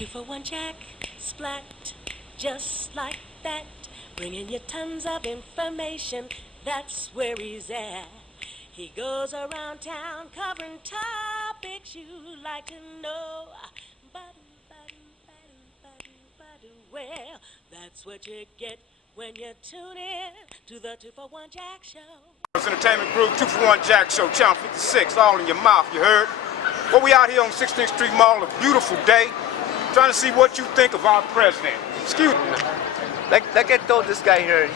2-for-1 Jack, splat, just like that. Bringing you tons of information, that's where he's at. He goes around town covering topics you like to know. Well, that's what you get when you tune in to the 2-for-1 Jack Show. It's Entertainment Group, 2-for-1 Jack Show, Channel 56, all in your mouth, you heard? Well, we out here on 16th Street Mall, a beautiful day, trying to see what you think of our president. Excuse me. Like I told this guy here,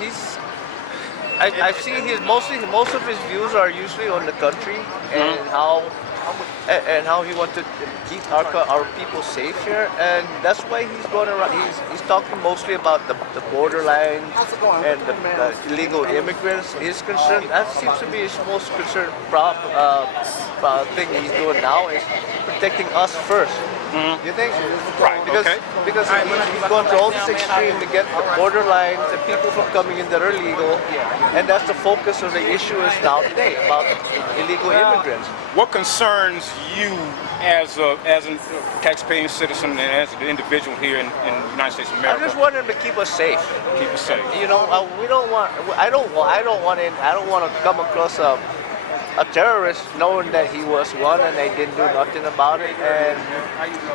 I see most of his views are usually on the country and how he wants to keep our people safe here, and that's why he's going around. He's talking mostly about the borderline and the illegal immigrants. His concern, that seems to be his most concerned thing he's doing now, is protecting us first. You think? Right. Because he's going to all this extreme to get the borderlines and people from coming in that are illegal, and that's the focus of the issue is now today about illegal immigrants. What concerns you as a taxpaying citizen and as an individual here in the United States of America? I just want him to keep us safe. Keep us safe. You know, we don't want. I don't want to come across a terrorist knowing that he was one and they didn't do nothing about it, and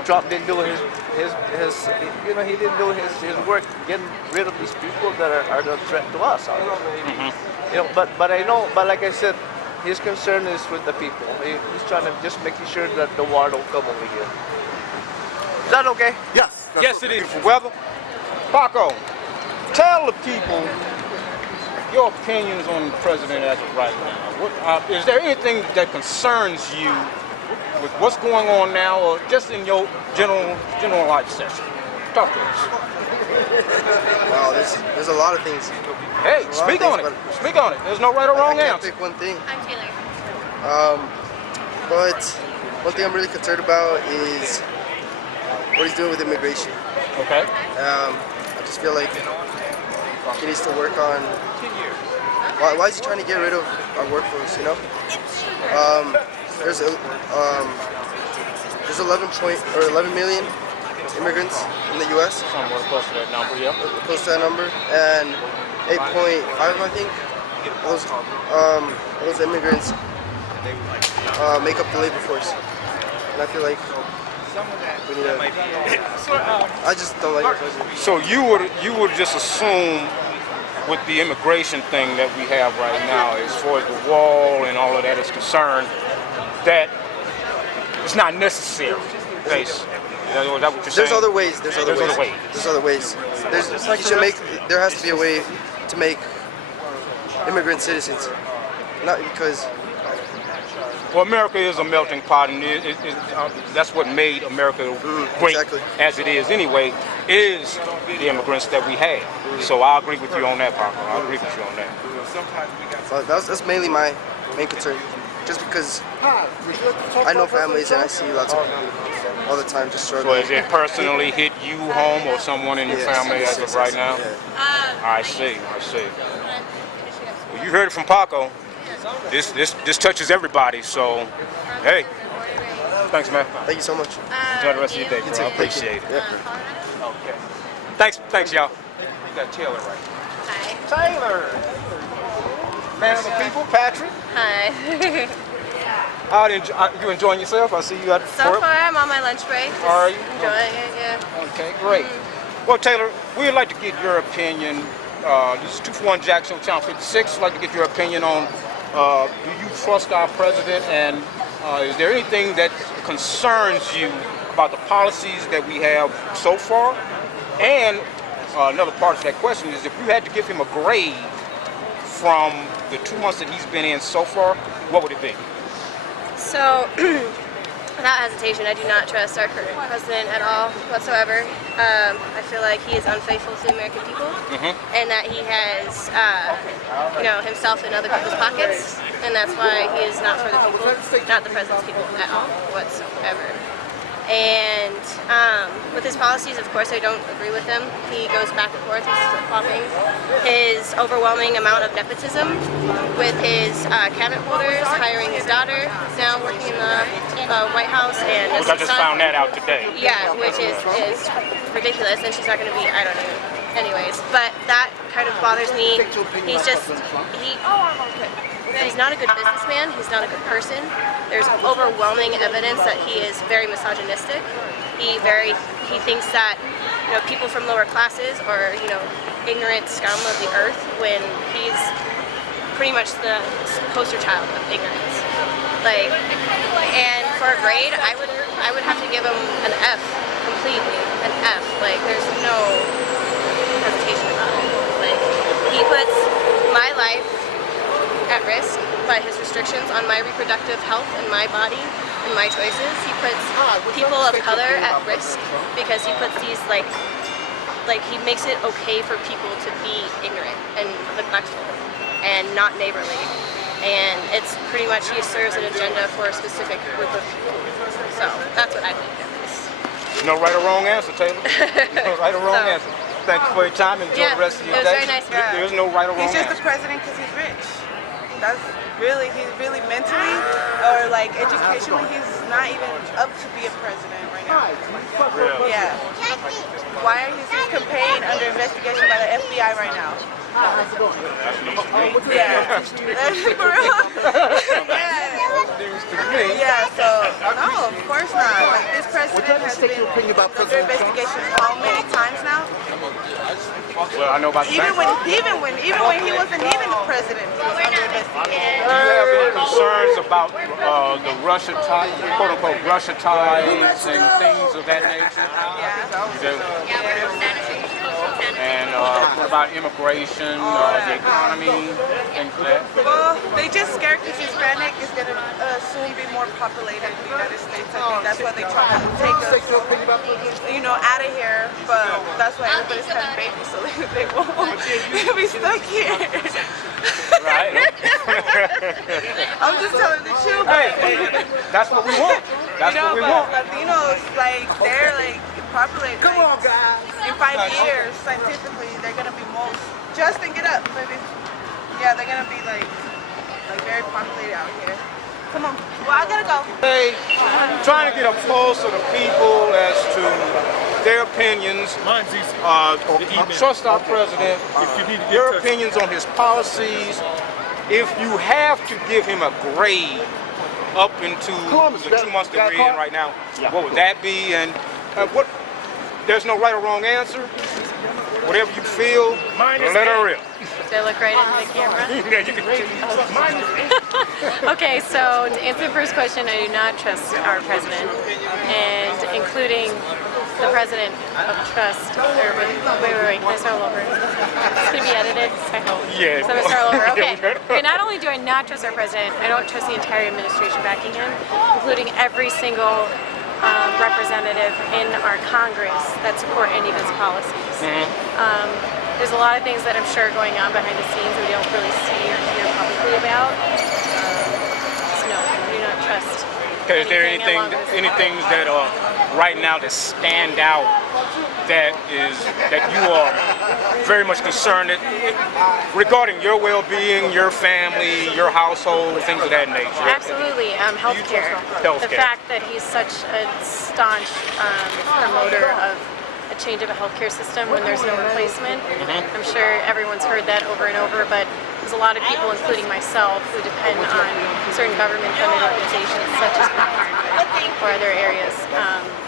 Trump didn't do his he didn't do his work getting rid of these people that are the threat to us. You know, but like I said, his concern is with the people. He's trying to just making sure that the war don't come over here. Is that okay? Yes. Yes, it is. For weather. Paco, tell the people your opinions on the president as of right now. Is there anything that concerns you with what's going on now, or just in your general life session? Talk to us. Wow, there's a lot of things. Hey, speak on it. Speak on it. There's no right or wrong I can't answer. pick one thing. I'm Taylor. But one thing I'm really concerned about is what he's doing with immigration. Okay. I just feel like he needs to work on. Why is he trying to get rid of our workforce? You know, there's 11 million immigrants in the U.S. Somewhere close to that number, yeah. Close to that number, and 8.5, I think, those immigrants make up the labor force, and I feel like we need to. I just don't like it. So you would just assume with the immigration thing that we have right now, as far as the wall and all of that is concerned, that it's not necessary. Basically. Is that what you're saying? There's other ways. There's other ways. There has to be a way to make immigrant citizens, not because. Well, America is a melting pot, and that's what made America great as it is anyway, is the immigrants that we have. So I agree with you on that, Paco. I agree with you on that. That's mainly my main concern. Just because I know families and I see lots of people all the time just struggling. So has it personally hit you home or someone in your family as of right now? Yeah. I see. Well, you heard it from Paco. This touches everybody, so hey. Thanks, man. Thank you so much. Enjoy the rest of your day, bro. I appreciate it. Okay. Thanks, y'all. You got Taylor right. Hi. Taylor! Man of the people, Patrick. Hi. You enjoying yourself? I see you at So far, I'm on my lunch break. Just Are you? enjoying it, yeah. Okay, great. Well, Taylor, we'd like to get your opinion. This is 2-for-1 Jack Show, Channel 56. I'd like to get your opinion on do you trust our president, and is there anything that concerns you about the policies that we have so far? And another part of that question is, if you had to give him a grade from the 2 months that he's been in so far, what would it be? So, without hesitation, I do not trust our current president at all whatsoever. I feel like he is unfaithful to the American people, and that he has, himself in other people's pockets, and that's why he is not for the people, not the president's people at all whatsoever. And with his policies, of course, I don't agree with them. He goes back and forth, he's flip-flopping. His overwhelming amount of nepotism with his cabinet holders, hiring his daughter, who's now working in the White House. And I just found that out today. Yeah, which is ridiculous, and she's not going to be, I don't know. Anyways, but that kind of bothers me. He's not a good businessman. He's not a good person. There's overwhelming evidence that he is very misogynistic. He thinks that people from lower classes are ignorant scum of the earth when he's pretty much the poster child of ignorance. And for a grade, I would have to give him an F completely, an F. There's no hesitation about it. He puts my life at risk by his restrictions on my reproductive health and my body and my choices. He puts people of color at risk because he puts these he makes it okay for people to be ignorant and neglectful and not neighborly. And it's pretty much he serves an agenda for a specific group of people. So that's what I think at least. No right or wrong answer, Taylor. No right or wrong answer. Thank you for your time. Enjoy the rest of your day. It was very nice. There is no right or wrong answer. He's just the president because he's rich. He's really mentally or educationally, he's not even up to be a president right now. Really? Yeah. Why are his campaign under investigation by the FBI right now? Yeah. For real? Yeah, so no, of course not. This president has been under investigation how many times now? Well, I know about the Even when he wasn't even the president, he was under investigation. Do you have any concerns about the Russia ties, quote unquote Russia ties and things of that nature? You do? And what about immigration, the economy, things like that? Well, they just scared because Hispanic is going to soon be more populated in the United States. I think that's why they try to take us, out of here. But that's why everybody's having babies, so they won't be stuck here. Right. I'm just telling the truth. Hey, that's what we want. That's what we want. Latinos, they're populated. Come on, guys. In 5 years, scientifically, they're gonna be most. Justin, get up, baby. Yeah, they're gonna be very populated out here. Come on. Well, I gotta go. Hey, trying to get a pulse of the people as to their opinions. Mine's easy. Trust our president. Your opinions on his policies. If you have to give him a grade up into the 2 months that we're in right now, what would that be? And there's no right or wrong answer. Whatever you feel, let her rip. Do I look right into the camera? Yeah, you can. Okay, so to answer the first question, I do not trust our president, and including the president of trust. Wait, can I start all over? It's going to be edited, I hope. Yeah. So I'm going to start all over. Okay, not only do I not trust our president, I don't trust the entire administration backing him, including every single representative in our Congress that support any of his policies. There's a lot of things that I'm sure are going on behind the scenes that we don't really see or hear publicly about. So no, I do not trust. Okay, is there anything that right now that stand out that you are very much concerned regarding your well-being, your family, your household, things of that nature? Absolutely, healthcare. The fact that he's such a staunch promoter of a change of a healthcare system when there's no replacement. I'm sure everyone's heard that over and over, but there's a lot of people, including myself, who depend on certain government-funded organizations such as Planned Parenthood or other areas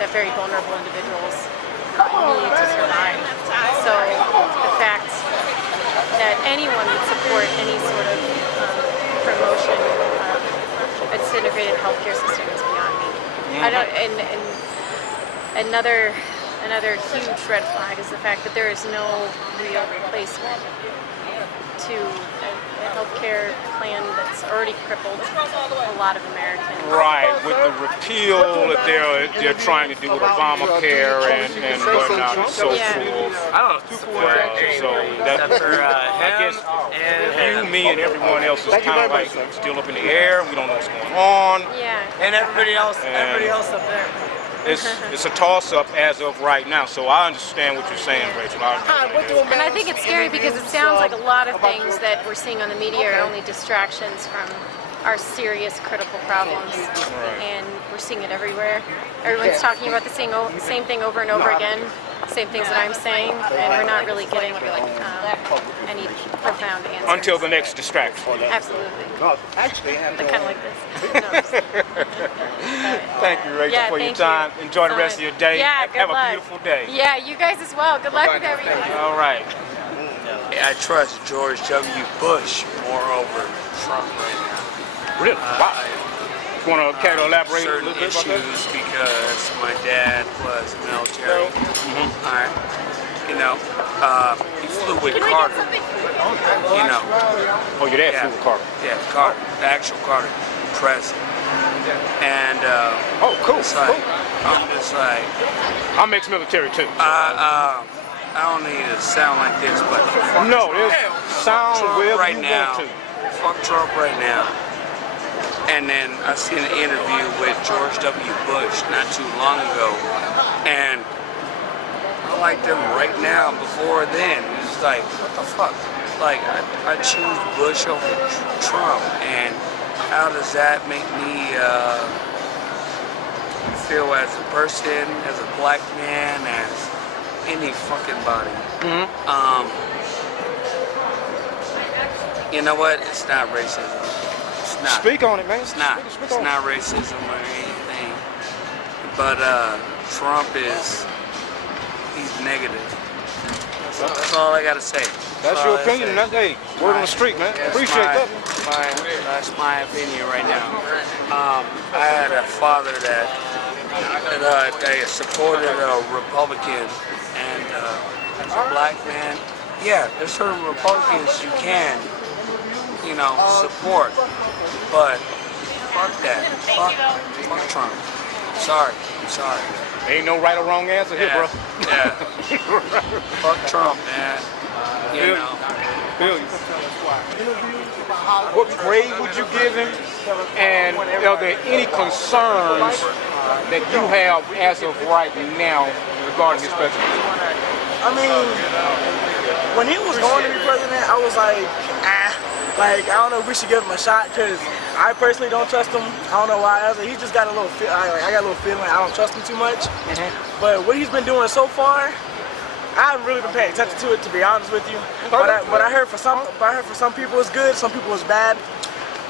that very vulnerable individuals need to survive. So the fact that anyone would support any sort of promotion of a disintegrated healthcare system is beyond me. I don't. And another huge red flag is the fact that there is no real replacement to a healthcare plan that's already crippled a lot of Americans. Right, with the repeal that they're trying to do with Obamacare and whatnot and so forth. I don't know. So that, I guess you, me, and everyone else is kind of still up in the air. We don't know what's going on. Yeah. And everybody else up there. it's a toss-up as of right now. So I understand what you're saying, Rachel. And I think it's scary because it sounds like a lot of things that we're seeing on the media are only distractions from our serious critical problems. And we're seeing it everywhere. Everyone's talking about the same thing over and over again. Same things that I'm saying, and we're not really getting any profound answers. Until the next distraction. Absolutely. Kind of like this. Thank you, Rachel, for your time. Enjoy the rest of your day. Yeah, good Have luck. a beautiful day. Yeah, you guys as well. Good luck with everything. All right. I trust George W. Bush more over Trump right now. Really? Wow. You want to elaborate a little bit about that? Issues because my dad was military. All right. You know, he flew with Carter. You know. Oh, your dad flew with Carter? Yeah, Carter. The actual Carter. President. And oh, cool. It's like, cool. I'm just like, I'm ex-military too. I don't need to sound like this, but no, there's sound wherever right you now. want to. Fuck Trump right now. And then I seen an interview with George W. Bush not too long ago, and I like them right now. Before then, it's like, what the fuck? Like, I choose Bush over Trump, and how does that make me feel as a person, as a black man, as any fucking body? You know what? It's not racism. It's not. Speak on it, man. It's not. It's not racism or anything. But Trump he's negative. That's all I gotta say. That's your opinion, and that's, hey, word on the street, man. Appreciate that. That's my opinion right now. I had a father that supported a Republican, and as a black man, yeah, there's certain Republicans you can, you know, support, but fuck that. Fuck Trump. I'm sorry. Ain't no right or wrong answer here, bro. Yeah. Fuck Trump, man. You know. What grade would you give him? And are there any concerns that you have as of right now regarding his presidency? I mean, when he was going to be president, I was like, like, I don't know if we should give him a shot, because I personally don't trust him. I don't know why. I was like, he just got a little feel. I got a little feeling I don't trust him too much. But what he's been doing so far, I haven't really been paying attention to it, to be honest with you. But I heard for some people it's good, some people it's bad.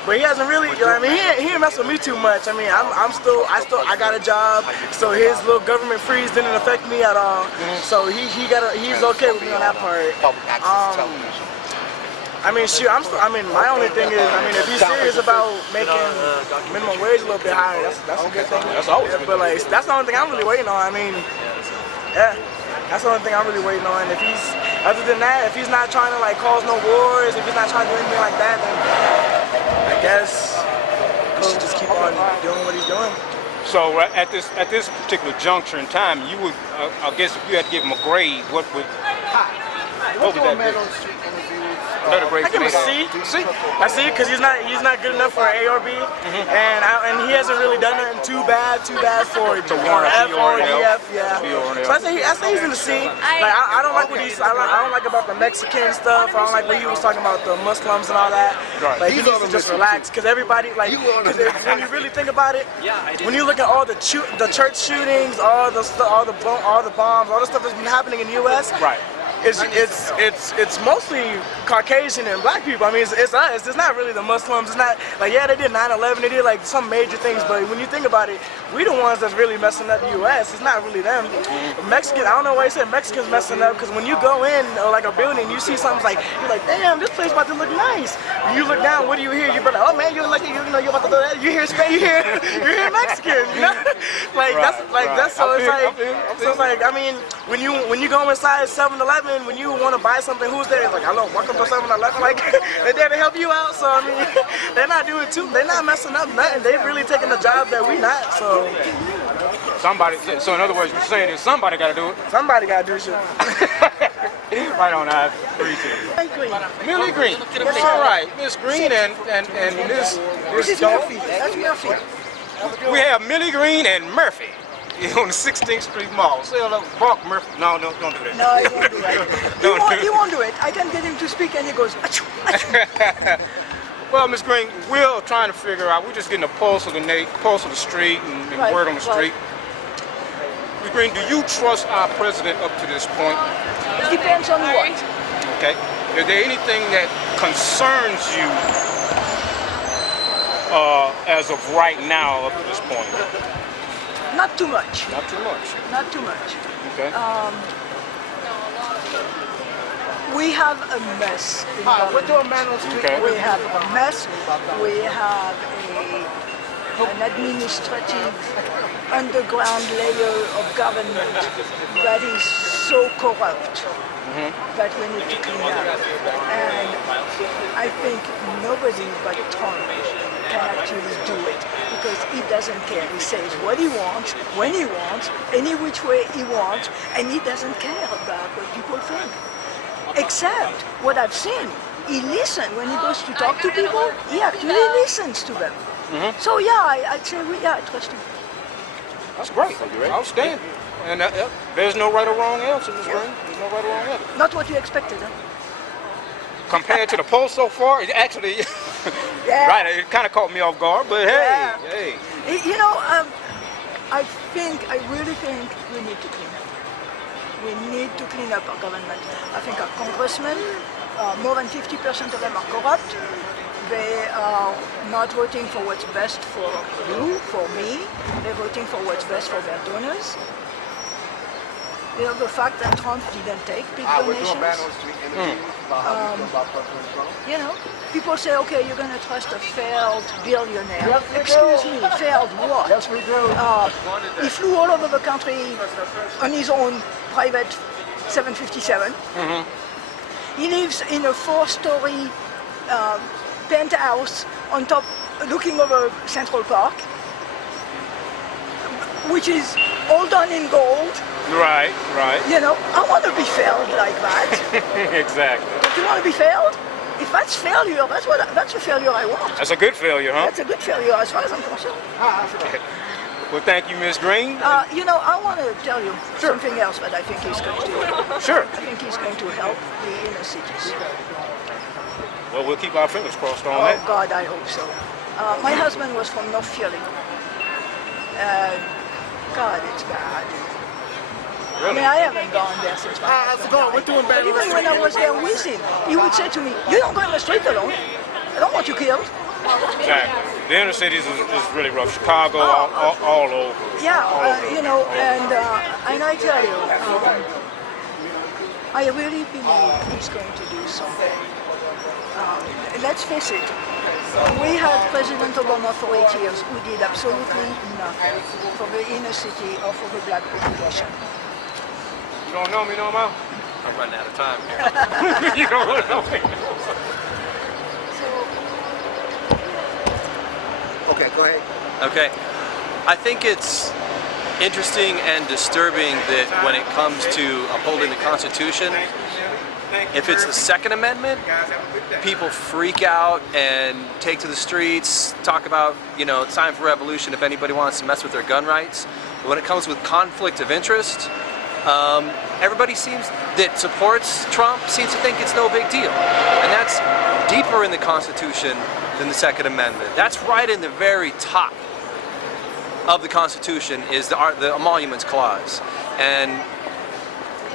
But he hasn't really, you know what I mean, he ain't mess with me too much. I mean, I got a job, so his little government freeze didn't affect me at all. So he's okay with me on that part. I mean, shoot, my only thing is, I mean, if he's serious about making minimum wage a little bit higher, that's a good thing. That's always good. But like, that's the only thing I'm really waiting on. I mean, yeah, that's the only thing I'm really waiting on. If he's, other than that, if he's not trying to like cause no wars, if he's not trying to do anything like that, then I guess he should just keep on doing what he's doing. So at this particular juncture in time, you would, I guess, if you had to give him a grade, what would that be? I give him a C. I see, because he's not good enough for an A or B, and he hasn't really done nothing too bad for an F or an EF. Yeah. So I say he's in the C. Like I don't like what I don't like about the Mexican stuff. I don't like what he was talking about the Muslims and all that. Like he needs to just relax, because everybody when you really think about it, when you look at all the church shootings, all the bombs, all the stuff that's been happening in the U.S. Right. It's mostly Caucasian and black people. I mean, it's us. It's not really the Muslims. It's not like, yeah, they did 9/11. They did like some major things, but when you think about it, we the ones that's really messing up the U.S. It's not really them. Mexicans, I don't know why you said Mexicans messing up, because when you go in like a building, you see something like, you're like, damn, this place about to look nice. And you look down, what do you hear? You're like, oh man, you're like, you're about to do that. You hear Spain, you hear Mexicans, you know? So it's like, I mean, when you go inside 7-Eleven, when you want to buy something, who's there? It's like, hello, welcome to 7-Eleven. Like, they're there to help you out. So I mean, they're not doing they're not messing up nothing. They've really taken the job that we not. So So in other words, you're saying that somebody got to do it. Somebody got to do shit. Right on, I agree. Millie Green. All right, Miss Green and Miss Murphy. That's Murphy. We have Millie Green and Murphy. on the 16th Street Mall. Say hello, Brock Murphy. No, don't do that. No, he won't do it. He won't do it. I can get him to speak and he goes, achoo, achoo. Well, Ms. Green, we're trying to figure out, we're just getting a pulse of the street and Right, word on the street. right. Ms. Green, do you trust our president up to this point? Depends on what. Okay. Is there anything that concerns you as of right now up to this point? Not too much. Not too much. Not too much. Okay. We have a mess in government. Okay. We have a mess. We have an administrative underground layer of government that is so corrupt that we need to clean up. And I think nobody but Trump can actually do it because he doesn't care. He says what he wants, when he wants, any which way he wants, and he doesn't care about what people think. Except what I've seen, he listens when he goes to talk to people. He actually listens to them. So yeah, I'd say I trust him. That's great. Outstanding. And there's no right or wrong answer, Ms. Green. There's no right or wrong answer. Not what you expected, huh? Compared to the poll so far, it actually, right, it kind of caught me off guard, but hey. You know, I really think we need to clean up. We need to clean up our government. I think our congressmen, more than 50% of them are corrupt. They are not voting for what's best for you, for me. They're voting for what's best for their donors. You know, the fact that Trump didn't take big donations. You know, people say, okay, you're going to trust a failed billionaire. Excuse me, failed what? Yes, we do. He flew all over the country on his own private 757. He lives in a 4-story penthouse on top, looking over Central Park, which is all done in gold. Right. You know, I want to be failed like that. Exactly. Don't you want to be failed? If that's failure, that's a failure I want. That's a good failure, huh? That's a good failure as far as I'm concerned. Well, thank you, Ms. Green. You know, I want to tell you something else that I think he's going to do. Sure. I think he's going to help the inner cities. Well, we'll keep our fingers crossed on Oh, that. God, I hope so. My husband was from North Philly. God, it's bad. Really? I mean, I haven't gone there since my husband died. We're doing bad. But even when I was there with him, he would say to me, you don't go in the street alone. I don't want you killed. Exactly. The inner cities is really rough. Chicago, all over. Yeah, you know, and I tell you, I really believe he's going to do something. Let's face it, we had President Obama for 8 years who did absolutely nothing for the inner city or for the black population. You don't know me no more? I'm running out of time here. You don't really know me. Okay, go ahead. Okay. I think it's interesting and disturbing that when it comes to upholding the Constitution, if it's the Second Amendment, people freak out and take to the streets, talk about, you know, it's time for revolution if anybody wants to mess with their gun rights. But when it comes with conflict of interest, everybody that supports Trump seems to think it's no big deal. And that's deeper in the Constitution than the Second Amendment. That's right in the very top of the Constitution is the Emoluments Clause. And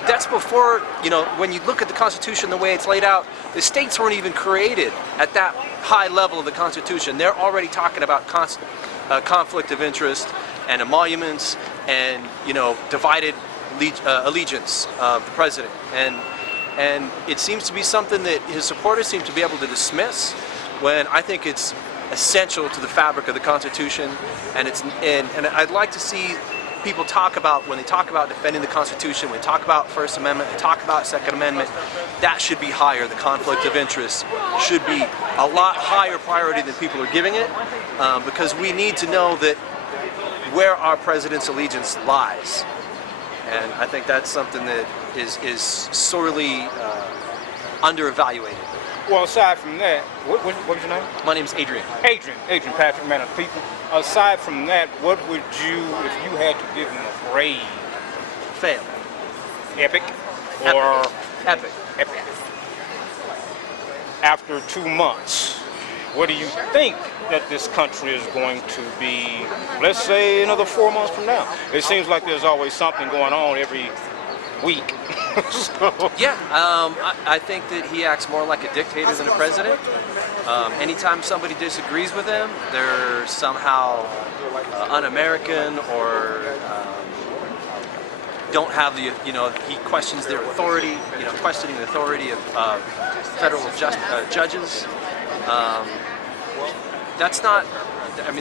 that's before, you know, when you look at the Constitution the way it's laid out, the states weren't even created at that high level of the Constitution. They're already talking about conflict of interest and emoluments and, you know, divided allegiance of the president. And it seems to be something that his supporters seem to be able to dismiss when I think it's essential to the fabric of the Constitution. And I'd like to see people talk about, when they talk about defending the Constitution, when they talk about First Amendment, they talk about Second Amendment, that should be higher. The conflict of interest should be a lot higher priority than people are giving it, because we need to know that where our president's allegiance lies. And I think that's something that is sorely under-evaluated. Well, aside from that, what's your name? My name is Adrian. Adrian Patrick, man of the people. Aside from that, what would you, if you had to give him a grade? Fail. Epic? Or Epic. Epic. After 2 months, what do you think that this country is going to be, let's say, another 4 months from now? It seems like there's always something going on every week. Yeah, I think that he acts more like a dictator than a president. Anytime somebody disagrees with him, they're somehow un-American or don't have the, he questions their authority, questioning the authority of federal judges. That's not,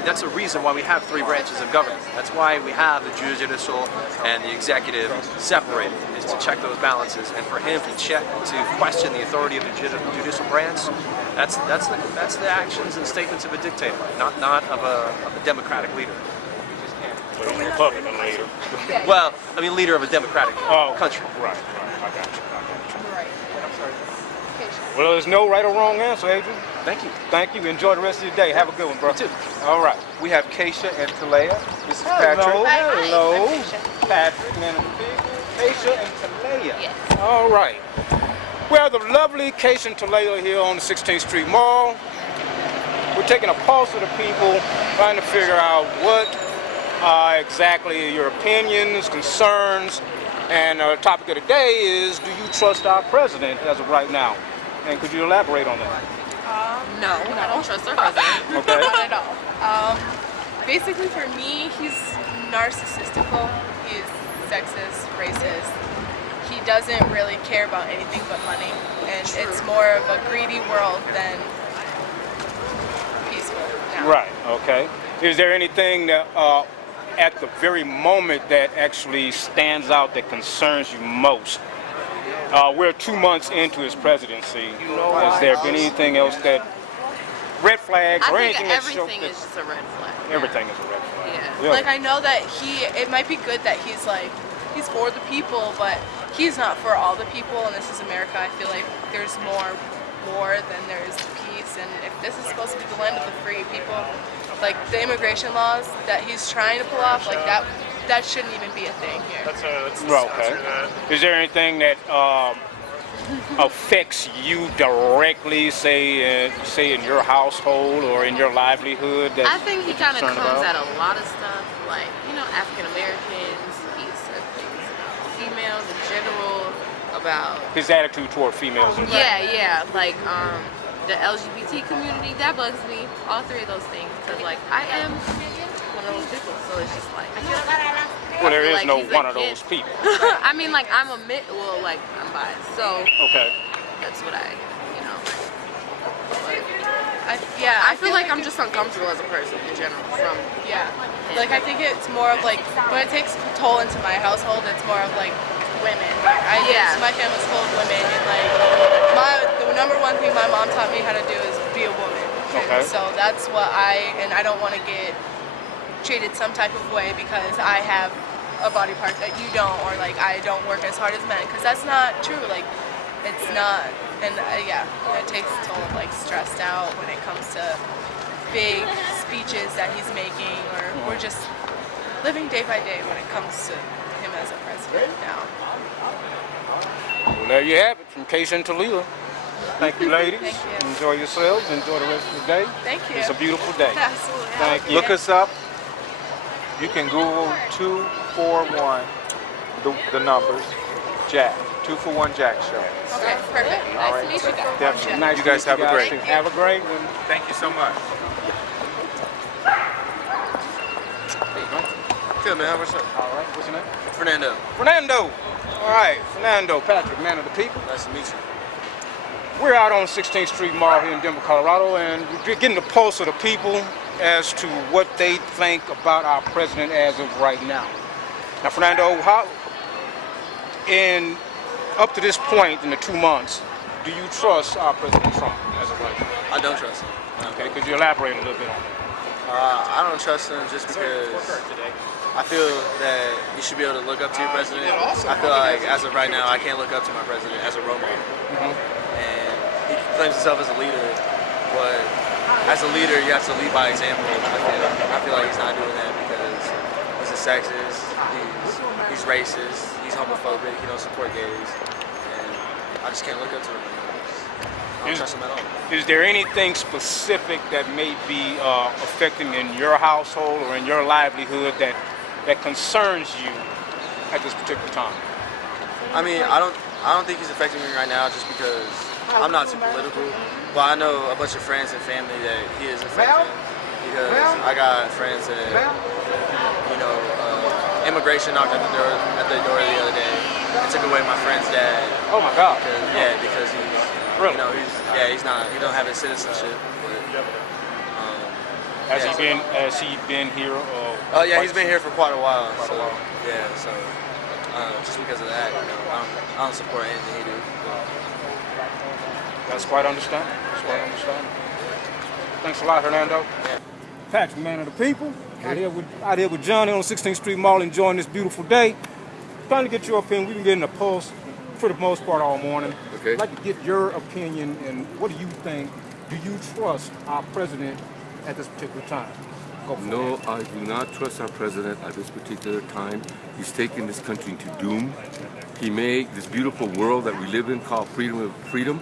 that's a reason why we have 3 branches of government. That's why we have the judicial and the executive separated, is to check those balances. And for him to question the authority of the judicial branch, that's the actions and statements of a dictator, not of a democratic leader. But a Republican leader. Well, leader of a democratic country. Right, I got you. Well, there's no right or wrong answer, Adrian. Thank you. Thank you. Enjoy the rest of your day. Have a good one, bro. You too. All right. We have Keisha and Talea. This is Hello. Patrick. Hello. Patrick, man of the people. Keisha and Talea. Yes. All right. Well, the lovely Keisha and Talea here on the 16th Street Mall. We're taking a pulse of the people, trying to figure out what exactly your opinions, concerns, and the topic of the day is, do you trust our president as of right now? And could you elaborate on that? No, I don't trust our president. Okay. Not at all. Basically, for me, he's narcissistical. He's sexist, racist. He doesn't really care about anything but money, and it's more of a greedy world than peaceful now. Right. Okay. Is there anything that, at the very moment, that actually stands out that concerns you most? We're 2 months into his presidency. Has there been anything else that, red flags or anything that shows everything is just a red flag. Everything is a red flag. Yeah. Really? Like I know that it might be good that he's for the people, but he's not for all the people, and this is America. I feel like there's more war than there is peace, and if this is supposed to be the land of the free people, like the immigration laws that he's trying to pull off, like that shouldn't even be a thing here. Okay. Is there anything that affects you directly, say in your household or in your livelihood? That I think he kind of comes about? at a lot of stuff, like African Americans, females in general, about His attitude toward females. In yeah, like the LGBT community, that bugs me. All 3 of those things, because I am one of those people, so it's just like. Well, there is like no he's one of against- those people. I'm biased, so Okay. that's what I I feel like I'm just uncomfortable as a person in general. Like I think it's more of like when it takes a toll into my household, it's more of like women. My family's full of women, and the number one thing my mom taught me how to do is be a woman. Okay. And so that's what I don't want to get treated some type of way because I have a body part that you don't, or like I don't work as hard as men, because that's not true. Like it's not, and it takes a toll of like stressed out when it comes to big speeches that he's making, or we're just living day by day when it comes to him as a president now. Well, there you have it from Keisha and Talea. Thank you, ladies. Thank you. Enjoy yourselves. Enjoy the rest of the day. Thank you. It's a beautiful day. Absolutely. Thank you. Look us up. You can Google 241, the numbers, Jack. 241 Jack Show. Okay, perfect. Nice to meet you guys. Definitely. Nice You to guys meet have a great. Have a great one. Thank you so much. Good, man. What's up? All right. What's your name? Fernando. Fernando. All right. Fernando Patrick, man of the people. Nice to meet you. We're out on 16th Street Mall here in Denver, Colorado, and we're getting the pulse of the people as to what they think about our president as of right now. Now, Fernando, up to this point in the 2 months, do you trust our President Trump as of right now? I don't trust him. Okay, could you elaborate a little bit on that? I don't trust him just because I feel that you should be able to look up to your president. I feel like as of right now, I can't look up to my president as a role model. And claims himself as a leader, but as a leader, you have to lead by example. I feel like he's not doing that because he's a sexist, he's racist, he's homophobic, he don't support gays, and I just can't look up to him anymore. I don't trust him at all. Is there anything specific that may be affecting in your household or in your livelihood that concerns you at this particular time? I mean, I don't think he's affecting me right now just because I'm not too political, but I know a bunch of friends and family that he is affecting because I got friends that, you know, immigration knocked at the door the other day and took away my friend's dad. Oh my God. Because he's, you know, he don't have his citizenship. But, has he been here? Oh yeah, he's been here for quite a while. So just because of that, you know, I don't support anything he do. That's quite understandable. Thanks a lot, Hernando. Yeah. Patrick, man of the people. Out here with Johnny on 16th Street Mall, enjoying this beautiful day. Trying to get your opinion. We've been getting a pulse for the most part all morning. Okay. I'd like to get your opinion and what do you think? Do you trust our president at this particular time? No, I do not trust our president at this particular time. He's taken this country into doom. He made this beautiful world that we live in called freedom.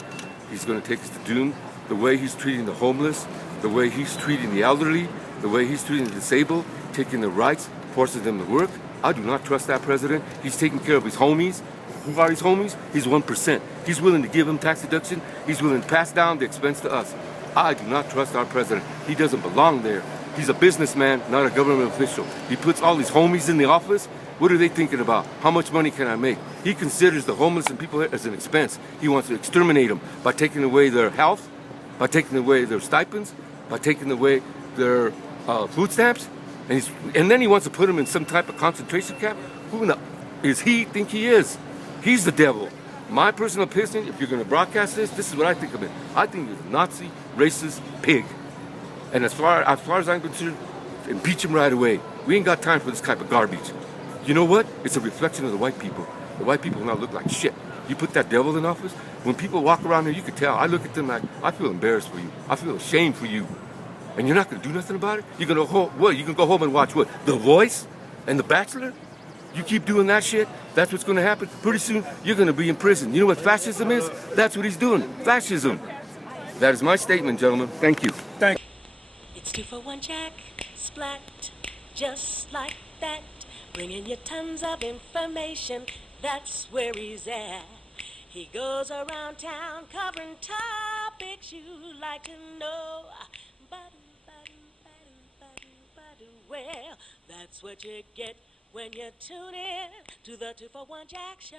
He's going to take us to doom. The way he's treating the homeless, the way he's treating the elderly, the way he's treating the disabled, taking their rights, forcing them to work. I do not trust that president. He's taking care of his homies. Who are his homies? He's 1%. He's willing to give them tax deduction. He's willing to pass down the expense to us. I do not trust our president. He doesn't belong there. He's a businessman, not a government official. He puts all these homies in the office. What are they thinking about? How much money can I make? He considers the homeless and people as an expense. He wants to exterminate them by taking away their health, by taking away their stipends, by taking away their food stamps, and then he wants to put them in some type of concentration camp. Who is he think he is? He's the devil. My personal opinion, if you're going to broadcast this is what I think of it. I think he's a Nazi, racist pig. And as far as I'm concerned, impeach him right away. We ain't got time for this type of garbage. You know what? It's a reflection of the white people. The white people now look like shit. You put that devil in office, when people walk around here, you can tell. I look at them like, I feel embarrassed for you. I feel ashamed for you. And you're not going to do nothing about it? You're going to You can go home and watch what? The Voice and The Bachelor? You keep doing that shit, that's what's going to happen. Pretty soon, you're going to be in prison. You know what fascism is? That's what he's doing. Fascism. That is my statement, gentlemen. Thank you. Thank you. It's 2 for 1 Jack, splat, just like that. Bringing you tons of information, that's where he's at. He goes around town covering topics you like to know. Well, that's what you get when you tune in to the 2 for 1 Jack Show.